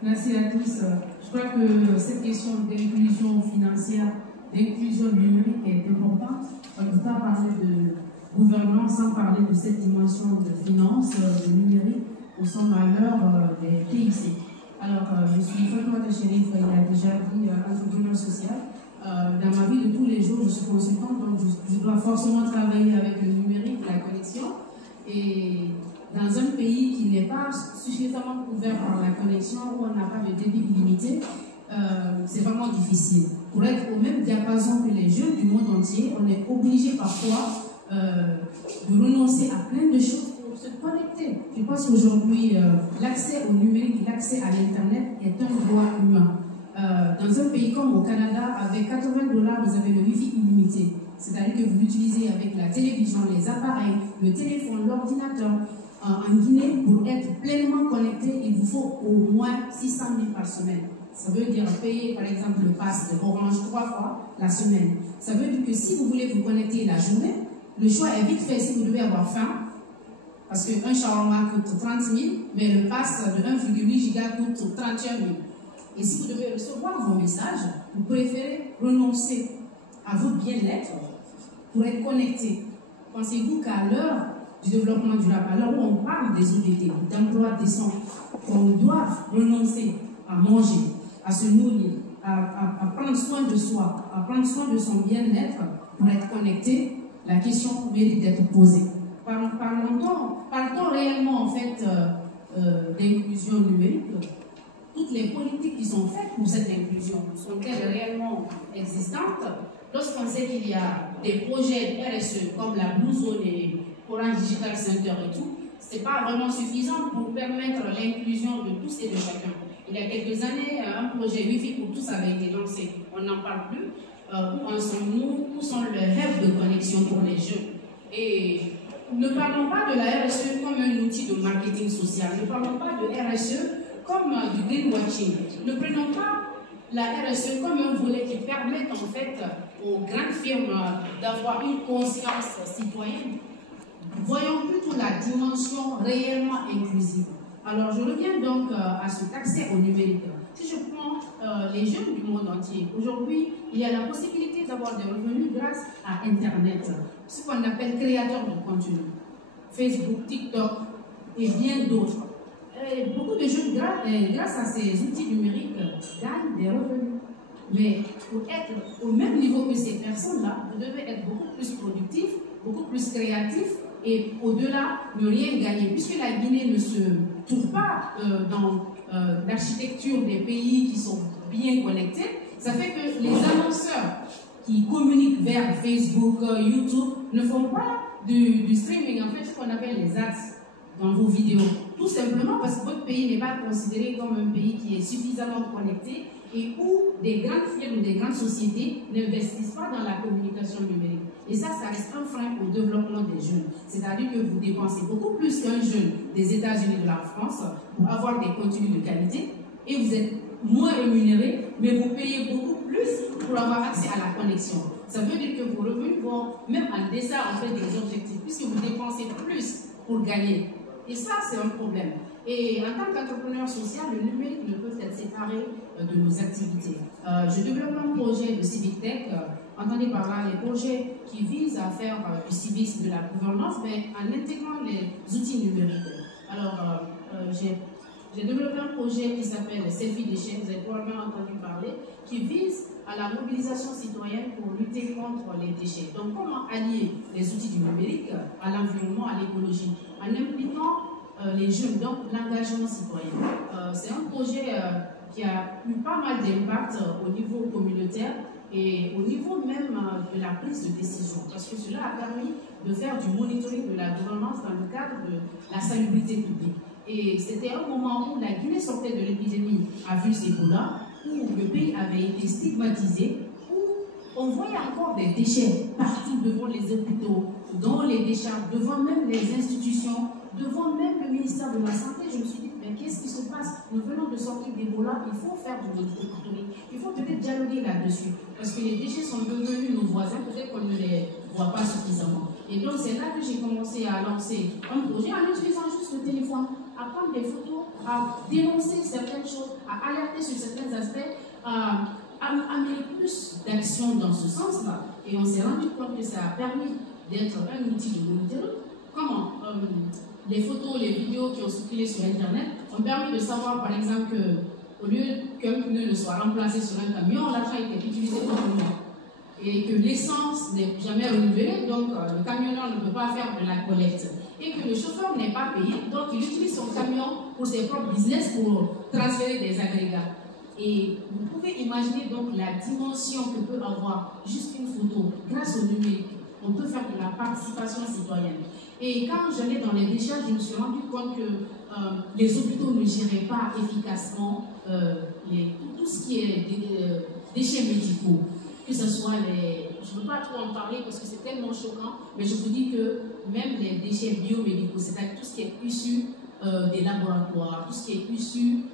Merci à tous. Je crois que cette question d'inclusion financière, d'inclusion numérique est importante. On ne peut pas parler de gouvernance sans parler de cette dimension de finance, de numérique, au sein malheur des PIC. Alors, je suis Fatima Tachérif, il a déjà dit entrepreneur social. Dans ma vie de tous les jours, je suis consultante, donc je dois forcément travailler avec le numérique, la connexion. Et dans un pays qui n'est pas suffisamment couvert par la connexion, où on n'a pas de débit illimité, c'est vraiment difficile. Pour être au même diapason que les jeunes du monde entier, on est obligé parfois de renoncer à plein de choses pour se connecter. Je pense qu'aujourd'hui, l'accès au numérique, l'accès à l'Internet est un droit humain. Dans un pays comme au Canada, avec 80 $, vous avez le Wi-Fi illimité. C'est-à-dire que vous l'utilisez avec la télévision, les appareils, le téléphone, l'ordinateur. En Guinée, pour être pleinement connecté, il vous faut au moins 600 000 par semaine. Ça veut dire payer, par exemple, le pass de Orange 3 fois la semaine. Ça veut dire que si vous voulez vous connecter la journée, le choix est vite fait si vous devez avoir faim, parce qu'un shawarma coûte 30 000, mais le pass de 1,8 giga coûte 31 000. Et si vous devez recevoir vos messages, vous préférez renoncer à votre bien-être pour être connecté. Pensez-vous qu'à l'heure du développement durable, à l'heure où on parle des ODD, d'emploi décent, on doit renoncer à manger, à se nourrir, à prendre soin de soi, à prendre soin de son bien-être pour être connecté, la question mérite d'être posée. Parle-t-on réellement en fait d'inclusion numérique? Toutes les politiques qui sont faites pour cette inclusion, sont-elles réellement existantes? Lorsqu'on sait qu'il y a des projets RSE comme la Blue Zone et Orange Digital Center et tout, ce n'est pas vraiment suffisant pour permettre l'inclusion de tous et de chacun. Il y a quelques années, un projet Wi-Fi pour tous avait été lancé. On n'en parle plus. Où en sommes-nous? Où sont les rêves de connexion pour les jeunes? Et ne parlons pas de la RSE comme un outil de marketing social. Ne parlons pas de RSE comme du greenwashing. Ne prenons pas la RSE comme un volet qui permet en fait aux grandes firmes d'avoir une conscience citoyenne. Voyons plutôt la dimension réellement inclusive. Alors je reviens donc à cet accès au numérique. Si je prends les jeunes du monde entier, aujourd'hui, il y a la possibilité d'avoir des revenus grâce à Internet, ce qu'on appelle créateurs de contenu, Facebook, TikTok et bien d'autres. Beaucoup de jeunes, grâce à ces outils numériques, gagnent des revenus. Mais pour être au même niveau que ces personnes-là, vous devez être beaucoup plus productif, beaucoup plus créatif et au-delà, ne rien gagner. Puisque la Guinée ne se trouve pas dans l'architecture des pays qui sont bien connectés, ça fait que les annonceurs qui communiquent vers Facebook, YouTube, ne font pas du streaming, en fait, ce qu'on appelle les ads dans vos vidéos. Tout simplement parce que votre pays n'est pas considéré comme un pays qui est suffisamment connecté et où des grandes firmes, des grandes sociétés n'investissent pas dans la communication numérique. Et ça reste un frein au développement des jeunes. C'est-à-dire que vous dépensez beaucoup plus qu'un jeune des États-Unis de la France pour avoir des contenus de qualité et vous êtes moins rémunéré, mais vous payez beaucoup plus pour avoir accès à la connexion. Ça veut dire que vos revenus vont même en deçà en fait des objectifs, puisque vous dépensez plus pour gagner. Et ça, c'est un problème. Et en tant qu'entrepreneur social, le numérique ne peut être séparé de nos activités. Je développe un projet de Civic Tech. Entendez par là les projets qui visent à faire du civisme, de la gouvernance, mais en intégrant les outils numériques. Alors, j'ai développé un projet qui s'appelle Selfie Déchets, vous avez probablement entendu parler, qui vise à la mobilisation citoyenne pour lutter contre les déchets. Donc, comment allier les outils du numérique à l'environnement, à l'écologie, en impliquant les jeunes, donc l'engagement citoyen. C'est un projet qui a eu pas mal d'impact au niveau communautaire et au niveau même de la prise de décision, parce que cela a permis de faire du monitoring de la gouvernance dans le cadre de la salubrité publique. Et c'était un moment où la Guinée sortait de l'épidémie à virus Ebola, où le pays avait été stigmatisé, où on voyait encore des déchets partout devant les hôpitaux, dans les décharges, devant même les institutions, devant même le ministère de la Santé. Je me suis dit, mais qu'est-ce qui se passe? Nous venons de sortir d'Ebola, il faut faire du monitoring, il faut peut-être dialoguer là-dessus, parce que les déchets sont devenus nos voisins, peut-être qu'on ne les voit pas suffisamment. Et donc c'est là que j'ai commencé à lancer un projet en utilisant juste le téléphone, à prendre des photos, à dénoncer certaines choses, à alerter sur certains aspects, à amener plus d'actions dans ce sens-là. Et on s'est rendu compte que ça a permis d'être un outil de monitoring. Comment les photos, les vidéos qui ont circulé sur Internet ont permis de savoir, par exemple, qu'au lieu qu'un pneu ne soit remplacé sur un camion, l'argent a été utilisé pour le pneu. Et que l'essence n'est jamais renouvelée, donc le camionneur ne peut pas faire de la collecte. Et que le chauffeur n'est pas payé, donc il utilise son camion pour ses propres business pour transférer des agrégats. Et vous pouvez imaginer donc la dimension que peut avoir juste une photo grâce au numérique. On peut faire de la participation citoyenne. Et quand j'allais dans les décharges, je me suis rendu compte que les hôpitaux ne géraient pas efficacement tout ce qui est déchets médicaux. Que ce soit les... Je ne veux pas trop en parler parce que c'est tellement choquant, mais je vous dis que même les déchets biomédicaux, c'est-à-dire tout ce qui est issu des laboratoires, tout ce qui est issu,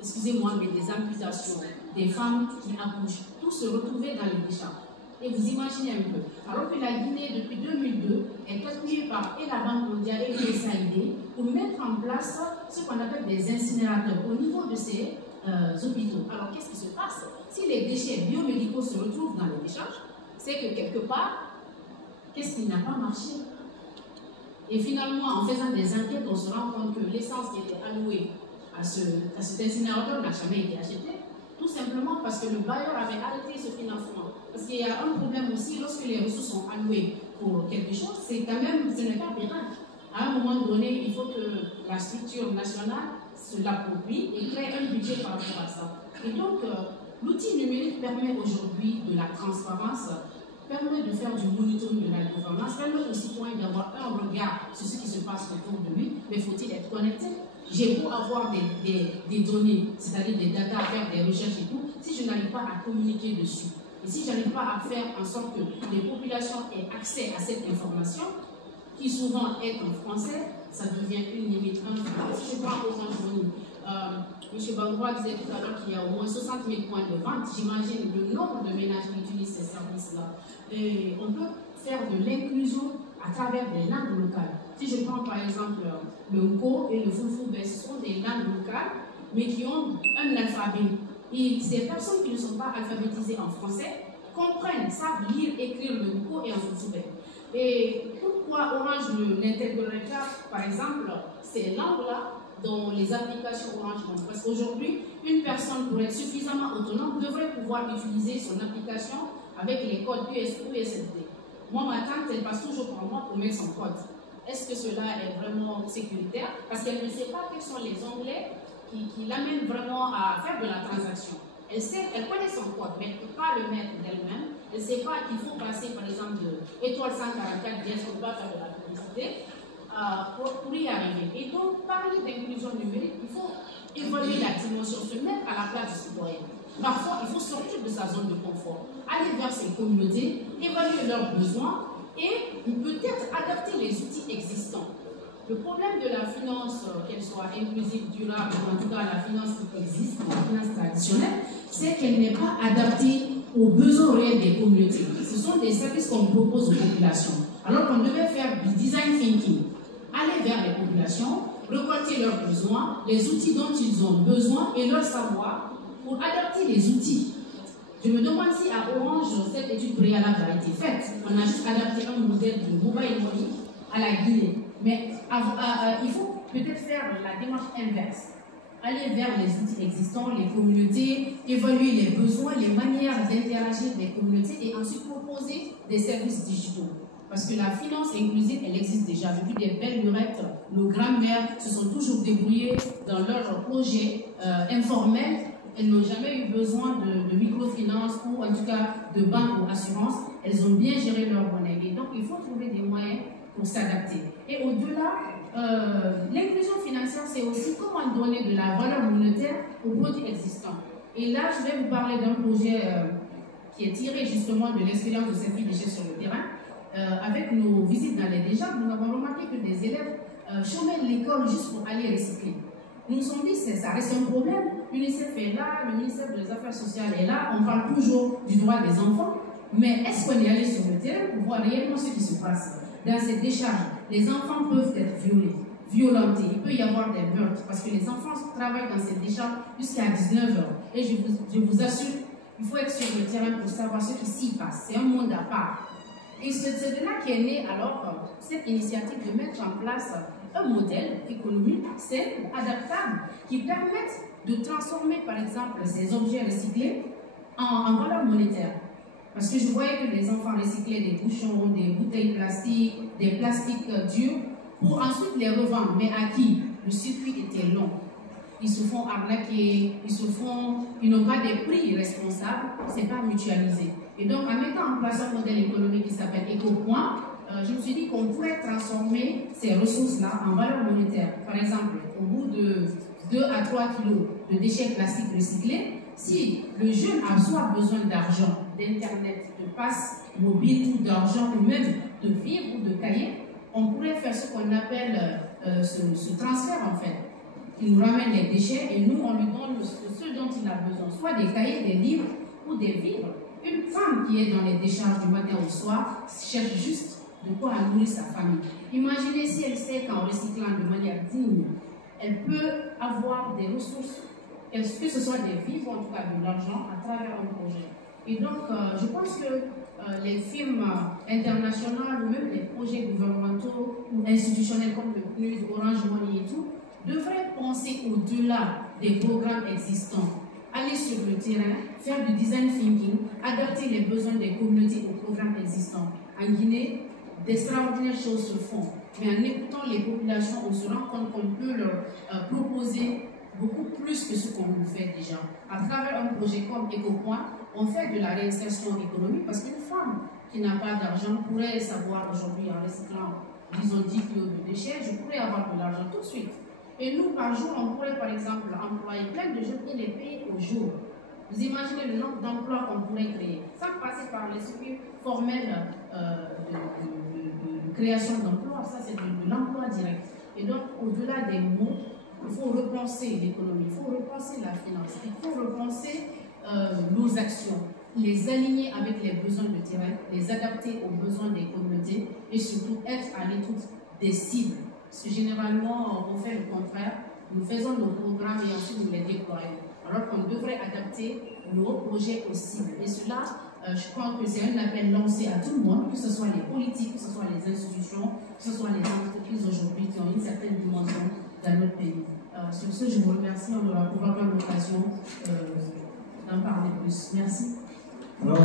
excusez-moi, mais des amputations, des femmes qui accouchent, tout se retrouvait dans les décharges. Et vous imaginez un peu, alors que la Guinée, depuis 2002, est appuyée par et la Banque mondiale et l'USAID pour mettre en place ce qu'on appelle des incinérateurs au niveau de ces hôpitaux. Alors, qu'est-ce qui se passe? Si les déchets biomédicaux se retrouvent dans les décharges, c'est que quelque part, qu'est-ce qui n'a pas marché? Et finalement, en faisant des enquêtes, on se rend compte que l'essence qui était allouée à cet incinérateur n'a jamais été achetée, tout simplement parce que le bailleur avait arrêté ce financement. Parce qu'il y a un problème aussi, lorsque les ressources sont allouées pour quelque chose, c'est quand même, ce n'est pas pérenne. À un moment donné, il faut que la structure nationale se l'approprie et crée un budget par rapport à ça. Et donc, l'outil numérique permet aujourd'hui de la transparence, permet de faire du monitoring de la gouvernance, permet aux citoyens d'avoir un regard sur ce qui se passe autour de lui, mais faut-il être connecté? J'ai beau avoir des données, c'est-à-dire des data, faire des recherches et tout, si je n'arrive pas à communiquer dessus, et si je n'arrive pas à faire en sorte que les populations aient accès à cette information, qui souvent est en français, ça devient une limite. Si je prends Orange Money, M. Bangoua disait tout à l'heure qu'il y a au moins 60 000 points de vente. J'imagine le nombre de ménages qui utilisent ces services-là. Et on peut faire de l'inclusion à travers des langues locales. Si je prends par exemple le Nko et le Foufou, ce sont des langues locales, mais qui ont un alphabet. Et ces personnes qui ne sont pas alphabétisées en français comprennent, savent lire, écrire le Nko et en Foufou. Et pourquoi Orange n'intégrerait pas, par exemple, ces langues-là dans les applications Orange Money? Parce qu'aujourd'hui, une personne, pour être suffisamment autonome, devrait pouvoir utiliser son application avec les codes USSD. Moi, ma tante, elle passe toujours par moi pour mettre son code. Est-ce que cela est vraiment sécuritaire? Parce qu'elle ne sait pas quels sont les onglets qui l'amènent vraiment à faire de la transaction. Elle connaît son code, mais elle ne peut pas le mettre d'elle-même. Elle ne sait pas qu'il faut passer, par exemple, de étoile 144 10 pour ne pas faire de la publicité pour y arriver. Et donc, parler d'inclusion numérique, il faut évoluer la dimension, se mettre à la place du citoyen. Parfois, il faut sortir de sa zone de confort, aller vers ses communautés, évaluer leurs besoins et peut-être adapter les outils existants. Le problème de la finance, qu'elle soit inclusive, durable, ou en tout cas la finance qui existe, la finance traditionnelle, c'est qu'elle n'est pas adaptée aux besoins réels des communautés. Ce sont des services qu'on propose aux populations. Alors qu'on devait faire du design thinking, aller vers les populations, récolter leurs besoins, les outils dont ils ont besoin et leur savoir pour adapter les outils. Je me demande si à Orange, cette étude préalable a été faite. On a juste adapté un modèle de mobile money à la Guinée. Mais il faut peut-être faire la démarche inverse. Aller vers les outils existants, les communautés, évaluer les besoins, les manières d'interagir des communautés et ensuite proposer des services digitaux. Parce que la finance inclusive, elle existe déjà. Depuis des belles lurettes, nos grands-mères se sont toujours débrouillées dans leurs projets informels. Elles n'ont jamais eu besoin de microfinance ou en tout cas de banque ou assurance. Elles ont bien géré leur monnaie. Et donc, il faut trouver des moyens pour s'adapter. Et au-delà, l'inclusion financière, c'est aussi comment donner de la valeur monétaire aux produits existants. Et là, je vais vous parler d'un projet qui est tiré justement de l'expérience de service déchets sur le terrain. Avec nos visites dans les décharges, nous avons remarqué que des élèves chômaient de l'école juste pour aller recycler. Nous nous sommes dit que ça reste un problème. L'UNICEF est là, le ministère des Affaires sociales est là, on parle toujours du droit des enfants, mais est-ce qu'on est allé sur le terrain pour voir réellement ce qui se passe? Dans cette décharge, les enfants peuvent être violés. violentés, il peut y avoir des meurtres, parce que les enfants travaillent dans ces décharges jusqu'à 19 h. Et je vous assure, il faut être sur le terrain pour savoir ce qui s'y passe. C'est un monde à part. Et c'est de là qu'est née alors cette initiative de mettre en place un modèle économique sain, adaptable, qui permette de transformer par exemple ces objets recyclés en valeur monétaire. Parce que je voyais que les enfants recyclaient des bouchons, des bouteilles plastiques, des plastiques durs, pour ensuite les revendre. Mais à qui? Le circuit était long. Ils se font arnaquer, ils n'ont pas des prix responsables, c'est pas mutualisé. Et donc, en mettant en place un modèle économique qui s'appelle Ecopoint, je me suis dit qu'on pourrait transformer ces ressources-là en valeur monétaire. Par exemple, au bout de 2 à 3 kilos de déchets plastiques recyclés, si le jeune a soit besoin d'argent, d'internet, de passe mobile ou d'argent ou même de vivres ou de cahiers, on pourrait faire ce qu'on appelle ce transfert en fait. Il nous ramène les déchets et nous on lui donne ce dont il a besoin, soit des cahiers, des livres ou des vivres. Une femme qui est dans les décharges du matin au soir cherche juste de quoi nourrir sa famille. Imaginez si elle sait qu'en recyclant de manière digne, elle peut avoir des ressources, que ce soit des vivres, en tout cas de l'argent, à travers un projet. Et donc, je pense que les firmes internationales ou même les projets gouvernementaux ou institutionnels comme le PNUD, Orange Money et tout, devraient penser au-delà des programmes existants. Aller sur le terrain, faire du design thinking, adapter les besoins des communautés aux programmes existants. En Guinée, d'extraordinaires choses se font. Mais en écoutant les populations, on se rend compte qu'on peut leur proposer beaucoup plus que ce qu'on le fait déjà. À travers un projet comme Ecopoint, on fait de la réinsertion économique parce qu'une femme qui n'a pas d'argent pourrait savoir aujourd'hui en recyclant, disons 10 kilos de déchets, je pourrais avoir de l'argent tout de suite. Et nous, par jour, on pourrait par exemple employer plein de jeunes et les payer au jour. Vous imaginez le nombre d'emplois qu'on pourrait créer, sans passer par les circuits formels de création d'emplois, ça c'est de l'emploi direct. Et donc, au-delà des mots, il faut repenser l'économie, il faut repenser la finance, il faut repenser nos actions, les aligner avec les besoins du terrain, les adapter aux besoins des communautés et surtout être à l'écoute des cibles. Parce que généralement, on fait le contraire, nous faisons nos programmes et ensuite nous les déployons. Alors qu'on devrait adapter nos projets aux cibles. Et cela, je crois que c'est un appel lancé à tout le monde, que ce soit les politiques, que ce soit les institutions, que ce soit les entreprises aujourd'hui qui ont une certaine dimension dans notre pays. Sur ce, je vous remercie. On aura probablement l'occasion d'en parler plus. Merci. Alors,